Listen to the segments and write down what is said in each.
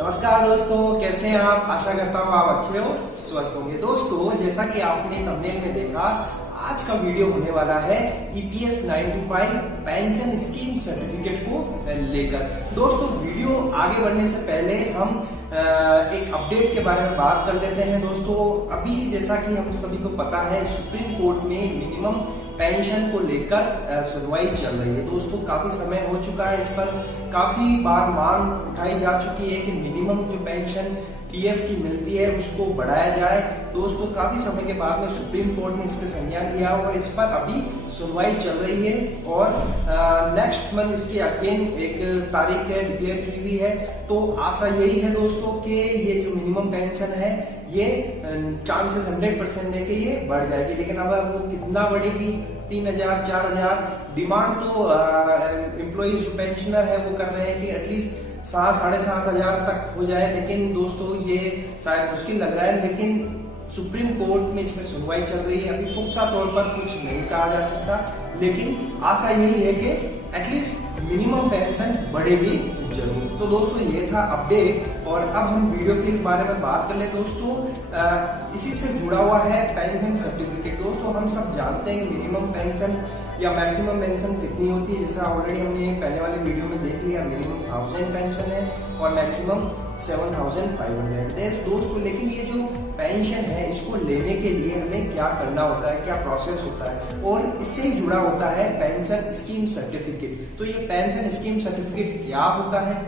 नमस्कार दोस्तों, कैसे हैं आप। आशा करता हूँ आप अच्छे हो, स्वस्थ होंगे। दोस्तों, जैसा कि आपने थंबनेल में देखा, आज का वीडियो होने वाला है ईपीएस 95 पेंशन स्कीम सर्टिफिकेट को लेकर। दोस्तों, वीडियो आगे बढ़ने से पहले हम एक अपडेट के बारे में बात कर लेते हैं। दोस्तों, अभी जैसा कि हम सभी को पता है, सुप्रीम कोर्ट में मिनिमम पेंशन को लेकर सुनवाई चल रही है। दोस्तों, काफी समय हो चुका है, इस पर काफी बार मांग उठाई जा चुकी है कि मिनिमम जो पेंशन पीएफ की मिलती है उसको बढ़ाया जाए। दोस्तों, काफी समय के बाद में सुप्रीम कोर्ट ने इस पर संज्ञान लिया और इस पर अभी सुनवाई चल रही है और नेक्स्ट मंथ इसकी अगेन एक तारीख है डिक्लेयर की हुई है। तो आशा यही है दोस्तों कि ये जो मिनिमम पेंशन है ये चांसेस 100% है कि ये बढ़ जाएगी। लेकिन अब वो कितना बढ़ेगी, 3000 4000, डिमांड तो एम्प्लॉइज जो पेंशनर है वो कर रहे हैं कि एटलीस्ट 7,500 तक हो जाए। लेकिन दोस्तों, ये शायद मुश्किल लग रहा है। लेकिन सुप्रीम कोर्ट में इसमें सुनवाई चल रही है, अभी पुख्ता तौर पर कुछ नहीं कहा जा सकता, लेकिन आशा यही है कि एटलीस्ट मिनिमम पेंशन बढ़ेगी जरूर। तो दोस्तों, ये था अपडेट और अब हम वीडियो के बारे में बात कर ले। दोस्तों, इसी से जुड़ा हुआ है पेंशन सर्टिफिकेट। दोस्तों, हम सब जानते हैं मिनिमम पेंशन या मैक्सिमम पेंशन कितनी होती है। जैसा ऑलरेडी हमने पहले वाले वीडियो में देख लिया, मिनिमम 1000 पेंशन है और मैक्सिमम 7500 दोस्तों। लेकिन ये जो पेंशन है इसको लेने के लिए हमें क्या करना होता है, क्या प्रोसेस होता है, और इससे ही जुड़ा होता है पेंशन स्कीम सर्टिफिकेट। तो ये पेंशन स्कीम सर्टिफिकेट क्या होता है,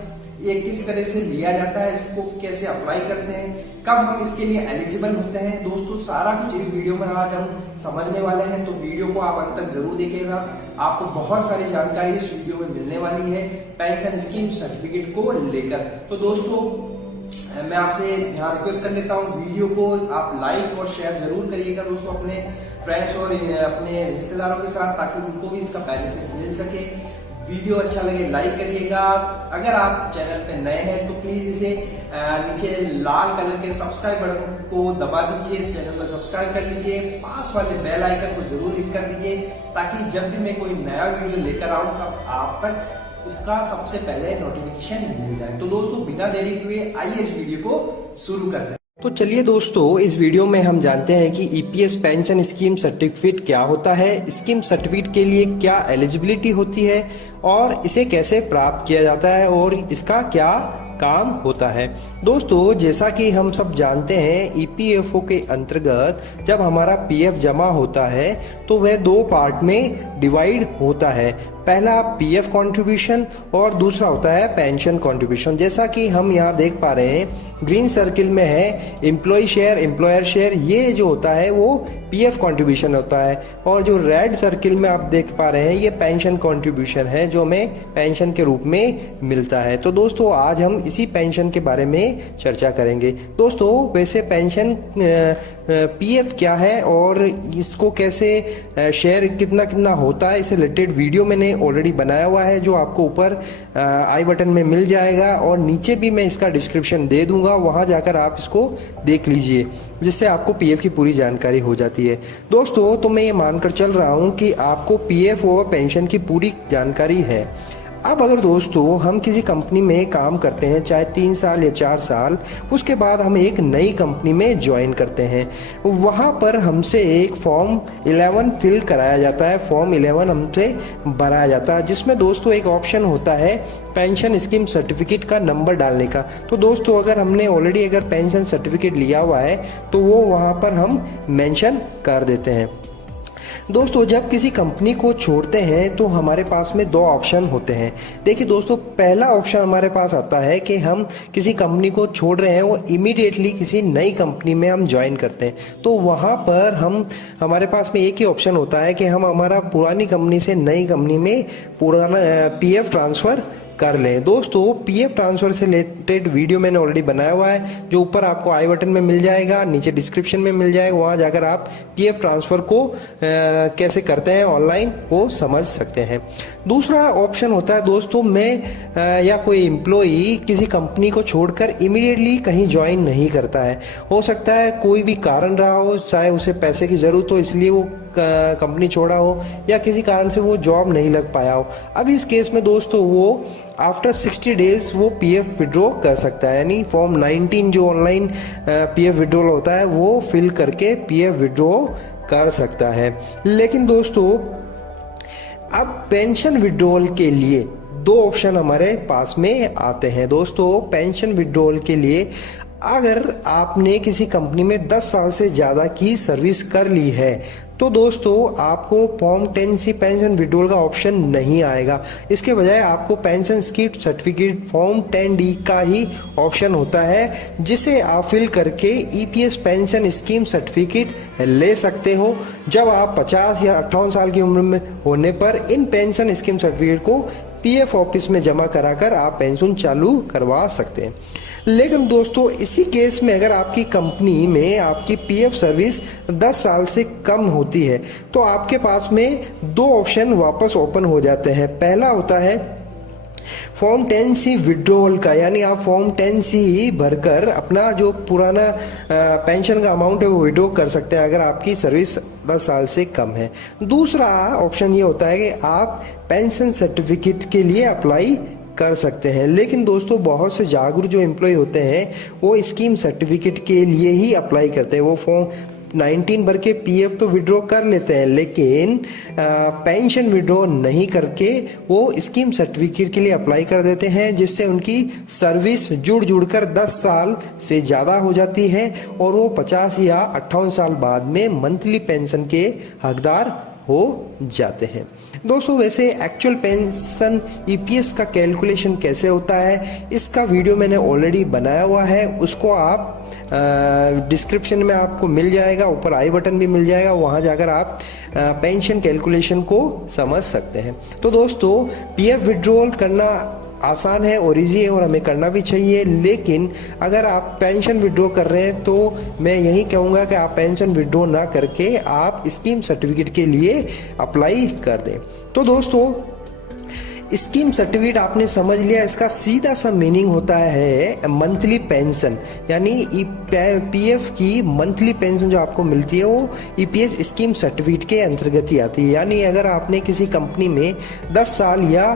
ये किस तरह से लिया जाता है, इसको कैसे अप्लाई करते हैं, कब हम इसके लिए एलिजिबल होते हैं। दोस्तों, सारा कुछ इस वीडियो में आज हम समझने वाले हैं, तो वीडियो को आप अंत तक जरूर देखिएगा। आपको बहुत सारी जानकारी इस वीडियो में मिलने वाली है पेंशन स्कीम सर्टिफिकेट को लेकर। तो दोस्तों, मैं आपसे यहाँ रिक्वेस्ट कर लेता हूँ, वीडियो को आप लाइक और शेयर जरूर करिएगा दोस्तों अपने फ्रेंड्स और अपने रिश्तेदारों के साथ, ताकि उनको भी इसका बेनिफिट मिल सके। वीडियो अच्छा लगे लाइक करिएगा। अगर आप चैनल पे नए हैं तो प्लीज इसे नीचे लाल कलर के सब्सक्राइब बटन को दबा दीजिए, चैनल को सब्सक्राइब कर लीजिए, पास वाले बेल आइकन को जरूर हिट कर दीजिए, ताकि जब भी मैं कोई नया वीडियो लेकर आऊं तब आप तक इसका सबसे पहले नोटिफिकेशन मिल जाए। तो दोस्तों, बिना देरी हुए आइए इस वीडियो को शुरू करते हैं। तो चलिए दोस्तों, इस वीडियो में हम जानते हैं कि ईपीएस पेंशन स्कीम सर्टिफिकेट क्या होता है, स्कीम सर्टिफिकेट के लिए क्या एलिजिबिलिटी होती है और इसे कैसे प्राप्त किया जाता है और इसका क्या काम होता है। दोस्तों, जैसा कि हम सब जानते हैं, ईपीएफओ के अंतर्गत जब हमारा पीएफ जमा होता है तो वह दो पार्ट में डिवाइड होता है। पहला पीएफ कंट्रीब्यूशन और दूसरा होता है पेंशन कंट्रीब्यूशन। जैसा कि हम यहाँ देख पा रहे हैं, ग्रीन सर्किल में है एम्प्लॉय शेयर, एम्प्लॉयर शेयर, ये जो होता है वो पीएफ कंट्रीब्यूशन होता है, और जो रेड सर्किल में आप देख पा रहे हैं ये पेंशन कंट्रीब्यूशन है, जो हमें पेंशन के रूप में मिलता है। तो दोस्तों, आज हम इसी पेंशन के बारे में चर्चा करेंगे। दोस्तों, वैसे पेंशन पीएफ क्या है और इसको कैसे शेयर कितना कितना होता है, इससे रिलेटेड वीडियो मैंने ऑलरेडी बनाया हुआ है, जो आपको ऊपर आई बटन में मिल जाएगा और नीचे भी मैं इसका डिस्क्रिप्शन दे दूंगा, वहां जाकर आप इसको देख लीजिए, जिससे आपको पीएफ की पूरी जानकारी हो जाती है। दोस्तों, तो मैं ये मानकर चल रहा हूं कि आपको पीएफ और पेंशन की पूरी जानकारी है। अब अगर दोस्तों हम किसी कंपनी में काम करते हैं, चाहे 3 साल या 4 साल, उसके बाद हम एक नई कंपनी में ज्वाइन करते हैं, वहाँ पर हमसे एक फॉर्म 11 फिल कराया जाता है, फॉर्म 11 हमसे भराया जाता है, जिसमें दोस्तों एक ऑप्शन होता है पेंशन स्कीम सर्टिफिकेट का नंबर डालने का। तो दोस्तों, अगर हमने ऑलरेडी अगर पेंशन सर्टिफिकेट लिया हुआ है तो वो वहाँ पर हम मेंशन कर देते हैं। दोस्तों, जब किसी कंपनी को छोड़ते हैं तो हमारे पास में 2 ऑप्शन होते हैं। देखिए दोस्तों, पहला ऑप्शन हमारे पास आता है कि हम किसी कंपनी को छोड़ रहे हैं और इमीडिएटली किसी नई कंपनी में हम ज्वाइन करते हैं। तो वहाँ पर हमारे पास में एक ही ऑप्शन होता है कि हम हमारा पुरानी कंपनी से नई कंपनी में पुराना पीएफ ट्रांसफ़र कर लें। दोस्तों, पीएफ ट्रांसफर से रिलेटेड वीडियो मैंने ऑलरेडी बनाया हुआ है, जो ऊपर आपको आई बटन में मिल जाएगा, नीचे डिस्क्रिप्शन में मिल जाएगा, वहां जाकर आप पीएफ ट्रांसफर को कैसे करते हैं ऑनलाइन वो समझ सकते हैं। दूसरा ऑप्शन होता है दोस्तों, मैं या कोई एम्प्लॉई किसी कंपनी को छोड़कर इमीडिएटली कहीं ज्वाइन नहीं करता है। हो सकता है कोई भी कारण रहा हो, चाहे उसे पैसे की ज़रूरत हो इसलिए वो कंपनी छोड़ा हो या किसी कारण से वो जॉब नहीं लग पाया हो। अब इस केस में दोस्तों वो आफ्टर 60 डेज वो पीएफ विड्रॉ कर सकता है, यानी फॉर्म 19 जो ऑनलाइन पीएफ विड्रॉल होता है वो फिल करके पीएफ विड्रॉ कर सकता है। लेकिन दोस्तों अब पेंशन विड्रॉल के लिए दो ऑप्शन हमारे पास में आते हैं। दोस्तों पेंशन विड्रॉल के लिए अगर आपने किसी कंपनी में 10 साल से ज़्यादा की सर्विस कर ली है तो दोस्तों आपको फॉर्म 10C पेंशन विड्रॉल का ऑप्शन नहीं आएगा। इसके बजाय आपको pension scheme certificate form 10D का ही ऑप्शन होता है, जिसे आप फिल करके ईपीएस पेंशन स्कीम सर्टिफिकेट ले सकते हो। जब आप 50 या 58 साल की उम्र में होने पर इन पेंशन स्कीम सर्टिफिकेट को पीएफ ऑफिस में जमा कराकर आप पेंशन चालू करवा सकते हैं। लेकिन दोस्तों इसी केस में अगर आपकी कंपनी में आपकी पीएफ सर्विस 10 साल से कम होती है तो आपके पास में दो ऑप्शन वापस ओपन हो जाते हैं। पहला होता है फॉर्म 10C विड्रॉल का, यानी आप फॉर्म 10C भरकर अपना जो पुराना पेंशन का अमाउंट है वो विड्रॉ कर सकते हैं अगर आपकी सर्विस 10 साल से कम है। दूसरा ऑप्शन ये होता है कि आप पेंशन सर्टिफिकेट के लिए अप्लाई कर सकते हैं। लेकिन दोस्तों बहुत से जागरूक जो एम्प्लॉय होते हैं वो स्कीम सर्टिफिकेट के लिए ही अप्लाई करते हैं। वो फॉर्म 19 भर के पीएफ तो विड्रॉ कर लेते हैं लेकिन पेंशन विड्रॉ नहीं करके वो स्कीम सर्टिफिकेट के लिए अप्लाई कर देते हैं, जिससे उनकी सर्विस जुड़ कर 10 साल से ज़्यादा हो जाती है और वो 50 या 58 साल बाद में मंथली पेंशन के हकदार हो जाते हैं। दोस्तों वैसे एक्चुअल पेंशन ईपीएस का कैलकुलेशन कैसे होता है इसका वीडियो मैंने ऑलरेडी बनाया हुआ है, उसको आप डिस्क्रिप्शन में आपको मिल जाएगा, ऊपर आई बटन भी मिल जाएगा, वहाँ जाकर आप पेंशन कैलकुलेशन को समझ सकते हैं। तो दोस्तों पीएफ विड्रॉल करना आसान है और ईजी है और हमें करना भी चाहिए, लेकिन अगर आप पेंशन विड्रॉ कर रहे हैं तो मैं यही कहूँगा कि आप पेंशन विड्रॉ ना करके आप स्कीम सर्टिफिकेट के लिए अप्लाई कर दें। तो दोस्तों स्कीम सर्टिफिकेट आपने समझ लिया, इसका सीधा सा मीनिंग होता है मंथली पेंशन, यानी पीएफ की मंथली पेंशन जो आपको मिलती है वो ईपीएस स्कीम सर्टिफिकेट के अंतर्गत ही आती है। यानी अगर आपने किसी कंपनी में 10 साल या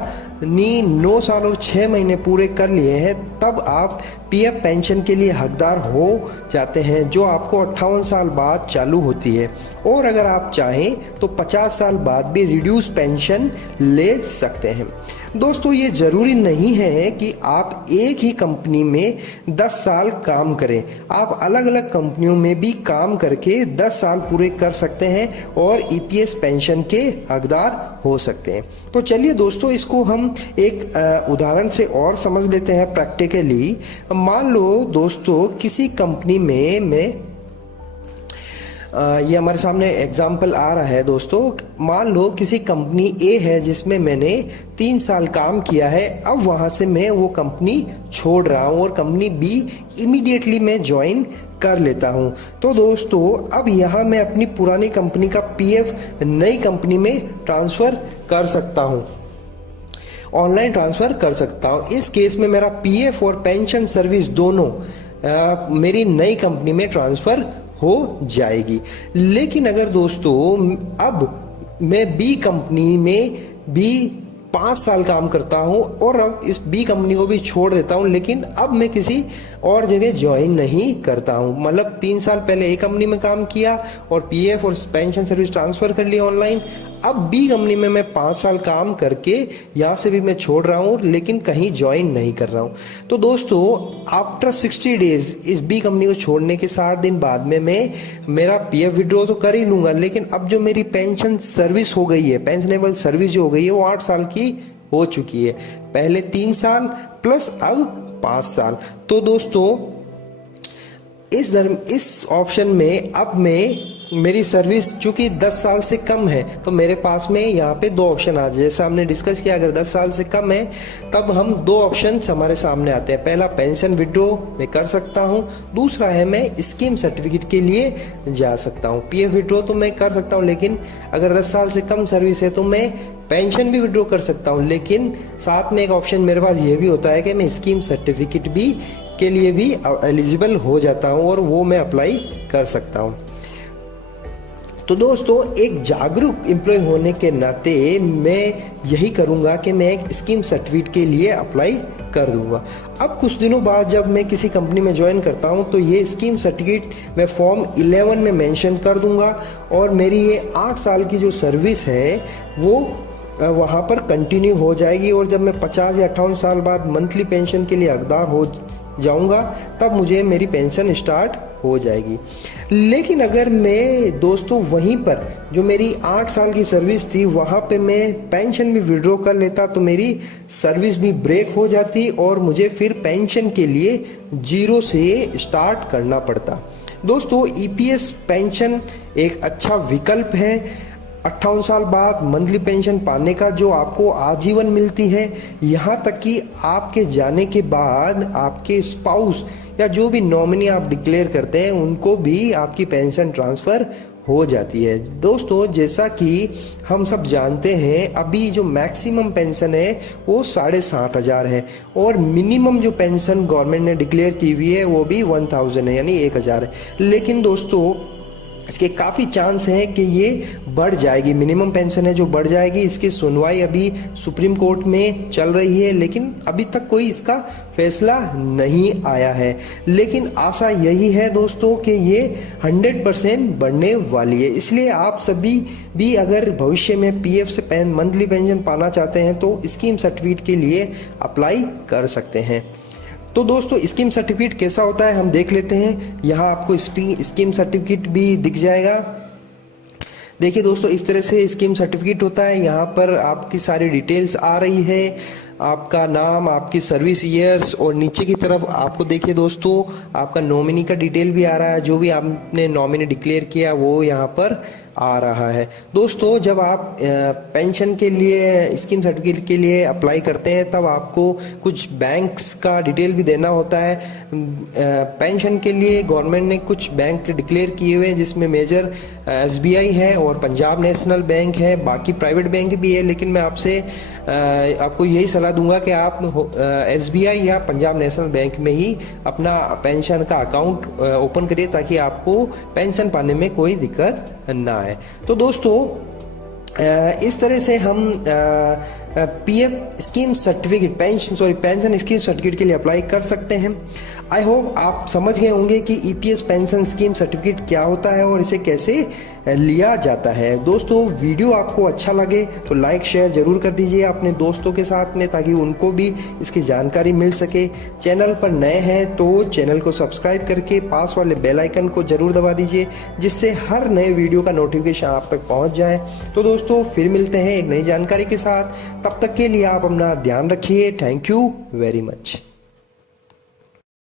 9 साल और 6 महीने पूरे कर लिए हैं तब आप पीएफ पेंशन के लिए हकदार हो जाते हैं, जो आपको 58 साल बाद चालू होती है। और अगर आप चाहें तो 50 साल बाद भी रिड्यूस पेंशन ले सकते हैं। दोस्तों ये ज़रूरी नहीं है कि आप एक ही कंपनी में 10 साल काम करें, आप अलग अलग कंपनियों में भी काम करके 10 साल पूरे कर सकते हैं और ईपीएस पेंशन के हकदार हो सकते हैं। तो चलिए दोस्तों इसको हम एक उदाहरण से और समझ लेते हैं प्रैक्टिकली। मान लो दोस्तों किसी कंपनी में मैं ये हमारे सामने एग्जाम्पल आ रहा है। दोस्तों मान लो किसी कंपनी ए है जिसमें मैंने 3 साल काम किया है, अब वहाँ से मैं वो कंपनी छोड़ रहा हूँ और कंपनी बी इमीडिएटली मैं ज्वाइन कर लेता हूँ। तो दोस्तों अब यहाँ मैं अपनी पुरानी कंपनी का पीएफ नई कंपनी में ट्रांसफ़र कर सकता हूँ, ऑनलाइन ट्रांसफ़र कर सकता हूँ। इस केस में मेरा पीएफ और पेंशन सर्विस दोनों मेरी नई कंपनी में ट्रांसफ़र हो जाएगी। लेकिन अगर दोस्तों अब मैं बी कंपनी में भी 5 साल काम करता हूं और अब इस बी कंपनी को भी छोड़ देता हूं, लेकिन अब मैं किसी और जगह ज्वाइन नहीं करता हूं, मतलब 3 साल पहले ए कंपनी में काम किया और पीएफ और पेंशन सर्विस ट्रांसफ़र कर लिया ऑनलाइन, अब बी कंपनी में मैं 5 साल काम करके यहाँ से भी मैं छोड़ रहा हूँ लेकिन कहीं ज्वाइन नहीं कर रहा हूँ। तो दोस्तों आफ्टर 60 डेज इस बी कंपनी को छोड़ने के 60 दिन बाद में मैं मेरा पीएफ विड्रॉ तो कर ही लूँगा, लेकिन अब जो मेरी पेंशन सर्विस हो गई है, पेंशनेबल सर्विस जो हो गई है वो 8 साल की हो चुकी है, पहले 3 साल प्लस अब 5 साल। तो दोस्तों इस ऑप्शन में अब मैं मेरी सर्विस चूंकि 10 साल से कम है तो मेरे पास में यहाँ पे 2 ऑप्शन आ जाए। जैसा हमने डिस्कस किया अगर 10 साल से कम है तब हम 2 ऑप्शन हमारे सामने आते हैं। पहला पेंशन विड्रॉ मैं कर सकता हूँ, दूसरा है मैं स्कीम सर्टिफिकेट के लिए जा सकता हूँ। पीएफ विड्रॉ तो मैं कर सकता हूँ, लेकिन अगर 10 साल से कम सर्विस है तो मैं पेंशन भी विड्रॉ कर सकता हूँ, लेकिन साथ में एक ऑप्शन मेरे पास ये भी होता है कि मैं स्कीम सर्टिफिकेट भी के लिए भी एलिजिबल हो जाता हूँ और वो मैं अप्लाई कर सकता हूँ। तो दोस्तों, एक जागरूक एम्प्लॉय होने के नाते मैं यही करूंगा कि मैं एक स्कीम सर्टिफिकेट के लिए अप्लाई कर दूंगा। अब कुछ दिनों बाद जब मैं किसी कंपनी में ज्वाइन करता हूं तो ये स्कीम सर्टिफिकेट मैं फॉर्म 11 में मेंशन कर दूंगा और मेरी ये 8 साल की जो सर्विस है वो वहाँ पर कंटिन्यू हो जाएगी। और जब मैं 50 या 58 साल बाद मंथली पेंशन के लिए हकदार हो जाऊंगा तब मुझे मेरी पेंशन स्टार्ट हो जाएगी। लेकिन अगर मैं दोस्तों वहीं पर जो मेरी 8 साल की सर्विस थी वहाँ पे मैं पेंशन भी विड्रॉ कर लेता तो मेरी सर्विस भी ब्रेक हो जाती और मुझे फिर पेंशन के लिए 0 से स्टार्ट करना पड़ता। दोस्तों, ईपीएस पेंशन एक अच्छा विकल्प है। 58 साल बाद मंथली पेंशन पाने का जो आपको आजीवन मिलती है, यहाँ तक कि आपके जाने के बाद आपके स्पाउस या जो भी नॉमिनी आप डिक्लेयर करते हैं उनको भी आपकी पेंशन ट्रांसफ़र हो जाती है। दोस्तों, जैसा कि हम सब जानते हैं अभी जो मैक्सिमम पेंशन है वो 7,500 है और मिनिमम जो पेंशन गवर्नमेंट ने डिक्लेयर की हुई है वो भी 1000 है, यानी 1000 है। लेकिन दोस्तों, इसके काफ़ी चांस हैं कि ये बढ़ जाएगी। मिनिमम पेंशन है जो बढ़ जाएगी। इसकी सुनवाई अभी सुप्रीम कोर्ट में चल रही है लेकिन अभी तक कोई इसका फैसला नहीं आया है। लेकिन आशा यही है दोस्तों कि ये 100% बढ़ने वाली है। इसलिए आप सभी भी अगर भविष्य में पीएफ से मंथली पेंशन पाना चाहते हैं तो स्कीम सर्टिफिकेट के लिए अप्लाई कर सकते हैं। तो दोस्तों, स्कीम सर्टिफिकेट कैसा होता है हम देख लेते हैं। यहाँ आपको स्कीम सर्टिफिकेट भी दिख जाएगा। देखिए दोस्तों, इस तरह से स्कीम सर्टिफिकेट होता है। यहाँ पर आपकी सारी डिटेल्स आ रही है, आपका नाम, आपकी सर्विस ईयर्स और नीचे की तरफ आपको देखिए दोस्तों आपका नॉमिनी का डिटेल भी आ रहा है। जो भी आपने नॉमिनी डिक्लेयर किया वो यहाँ पर आ रहा है। दोस्तों, जब आप पेंशन के लिए स्कीम सर्टिफिकेट के लिए अप्लाई करते हैं तब आपको कुछ बैंक्स का डिटेल भी देना होता है। पेंशन के लिए गवर्नमेंट ने कुछ बैंक डिक्लेयर किए हुए हैं जिसमें मेजर एसबीआई है और पंजाब नेशनल बैंक है, बाकी प्राइवेट बैंक भी है। लेकिन मैं आपको यही सलाह दूंगा कि आप एसबीआई या पंजाब नेशनल बैंक में ही अपना पेंशन का अकाउंट ओपन करिए ताकि आपको पेंशन पाने में कोई दिक्कत ना आए। तो दोस्तों, इस तरह से हम PF scheme certificate pension scheme certificate के लिए अप्लाई कर सकते हैं। आई होप आप समझ गए होंगे कि ईपीएस पेंशन स्कीम सर्टिफिकेट क्या होता है और इसे कैसे लिया जाता है। दोस्तों, वीडियो आपको अच्छा लगे तो लाइक शेयर जरूर कर दीजिए अपने दोस्तों के साथ में ताकि उनको भी इसकी जानकारी मिल सके। चैनल पर नए हैं तो चैनल को सब्सक्राइब करके पास वाले बेल आइकन को जरूर दबा दीजिए जिससे हर नए वीडियो का नोटिफिकेशन आप तक पहुंच जाए। तो दोस्तों, फिर मिलते हैं एक नई जानकारी के साथ। तब तक के लिए आप अपना ध्यान रखिए। Thank you very much.